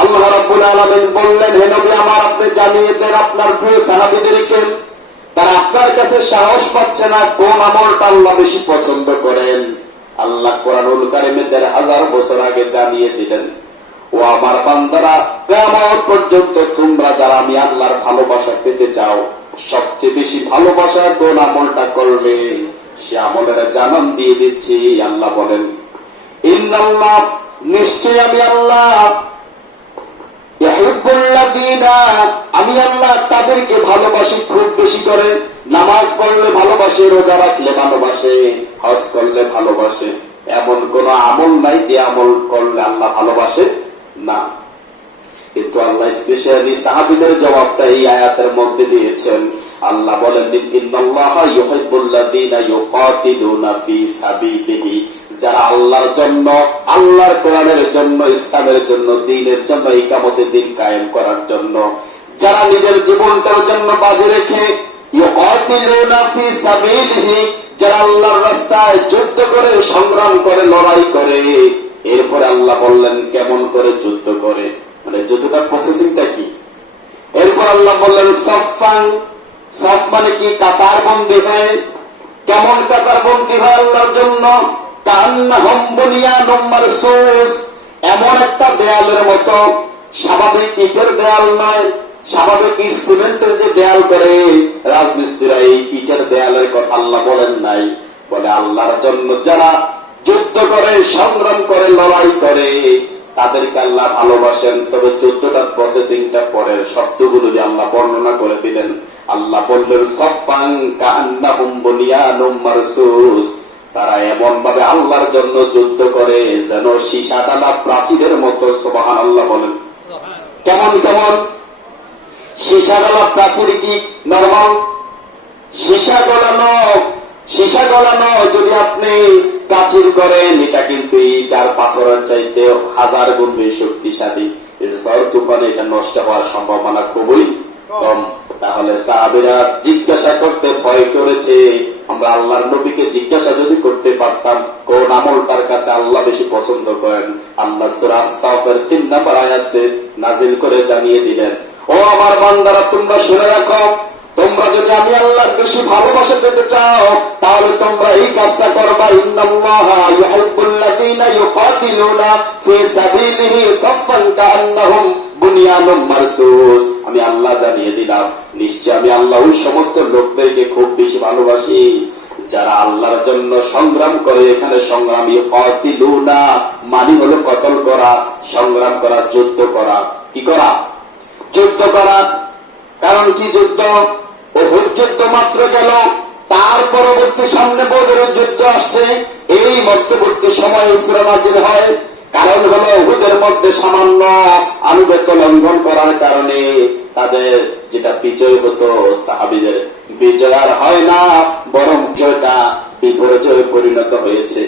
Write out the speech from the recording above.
আল্লাহ রাব্বুল আলামিন বললেন, হে নবী, আমার আপনি জানিয়ে দেন আপনার প্রিয় সাহাবীদেরকে, তারা আপনার কাছে সাহস পাচ্ছে না, কোন আমলটা আল্লাহ বেশি পছন্দ করেন? আল্লাহ কোরআনুল কারিমে দেড় হাজার বছর আগে জানিয়ে দিলেন, ও আমার বান্দারা কেমন পর্যন্ত তোমরা যারা আমি আল্লাহর ভালোবাসা পেতে চাও, সবচেয়ে বেশি ভালোবাসা কোন আমলটা করলে? সে আমলের জানান দিয়ে দিচ্ছি, আল্লাহ বলেন, ইন্নাল্লাহ নিশ্চয় আমি আল্লাহ আমি আল্লাহ তাদেরকে ভালোবাসি, খুব বেশি করে। নামাজ পড়লে ভালোবাসে, রোজা রাখলে ভালোবাসে, হজ করলে ভালোবাসে। এমন কোন আমল নাই যে আমল করলে আল্লাহ ভালোবাসে না। কিন্তু আল্লাহ স্পেশালি সাহাবিদের জবাবটা এই আয়াতের মধ্যে দিয়েছেন। আল্লাহ বলেন, ইন্নাল্লাহা ইউহিব্বুল্লাযীনা ইউকাতিলুনা ফি সাবিলিহি। যারা আল্লাহর জন্য, আল্লাহর কোরআনের জন্য, ইসলামের জন্য, দিনের জন্য ইকামতে দিন কায়েম করার জন্য, যারা নিজের জীবনটার জন্য বাজে রেখে যারা রাস্তায় যুদ্ধ করে, সংগ্রাম করে, লড়াই করে, এরপরে আল্লাহ বললেন, কেমন করে যুদ্ধ করে? মানে যুদ্ধটার প্রসেসিংটা কি? এরপর আল্লাহ বললেন সফ মানে কি? কাতার বন্দি হয়। কেমন কাতার বন্দি আল্লাহর জন্য এমন একটা দেয়ালের মতো, স্বাভাবিক ইটের দেয়াল নয়, স্বাভাবিক ইট সিমেন্টের যে দেয়াল করে, রাজমিস্ত্রিরা এই ইটের দেয়ালের কথা আল্লাহ বলেন নাই। বলে আল্লাহর জন্য যারা যুদ্ধ করে, সংগ্রাম করে, লড়াই করে, তাদেরকে আল্লাহ ভালোবাসেন। তবে চোদ্দটার প্রসেসিংটা পরের শব্দগুলো যে আল্লাহ বর্ণনা করে দিলেন, আল্লাহ বললেন সফাং কান্নাহুম বুনিয়ানুম মারসুস। তারা এমন ভাবে আল্লাহর জন্য যুদ্ধ করে যেন সীসা ডালা প্রাচীরের মতো সোবাহান আল্লাহ বলেন। কেমন কেমন? সীসা ডালা প্রাচীর কি নর্মাল সীসা গলানো সীসা গলানো যদি আপনি প্রাচীর করেন, এটা কিন্তু ইট আর পাথরের চাইতে হাজার গুণ বেশি শক্তিশালী। ঝড় তুফানে, এটা নষ্ট হওয়ার সম্ভাবনা খুবই কম। তাহলে সাহাবিরা জিজ্ঞাসা করতে ভয় করেছে আমরা আল্লাহর নবীকে জিজ্ঞাসা যদি করতে পারতাম, কোন আমল তার কাছে আল্লাহ বেশি পছন্দ করেন? আল্লাহ সুরা সাফের তিন নাম্বার আয়াতে নাজিল করে জানিয়ে দিলেন, ও আমার বান্দারা, তোমরা শুনে রাখো, তোমরা যদি আমি আল্লাহর বেশি ভালোবাসা পেতে চাও, তাহলে তোমরা এই কাজটা করবা, ইন্নাল্লাহা ইউহিব্বুল্লাযীনা ইউকাতিলুনা ফি সাবিলিহি সাফফান কাআন্নাহুম বুনিয়ানুম মারসুস। আল্লাহ জানিয়ে দিলাম। নিশ্চয় আমি আল্লাহ ওই সমস্ত লোকদেরকে খুব বেশি ভালোবাসি, যারা আল্লাহর জন্য সংগ্রাম করে। এখানে সংগ্রামী কতিলুনা মানি হলো কতল করা, সংগ্রাম করা, যুদ্ধ করা। কি করা? যুদ্ধ করা। কারণ কি যুদ্ধ? ও যুদ্ধ মাত্র গেল, তার পরবর্তী সামনে বদরের যুদ্ধ আসছে। এই মধ্যবর্তী সময় ইসরামাজির হয়। কারণ হলো হুদের মধ্যে সামান্য আনুগত্য লঙ্ঘন করার কারণে তাদের যেটা বিজয় হতো সাহাবিদের বিজয় আর হয় না বরং জয়টা বিপর্যয়ে পরিণত হয়েছে।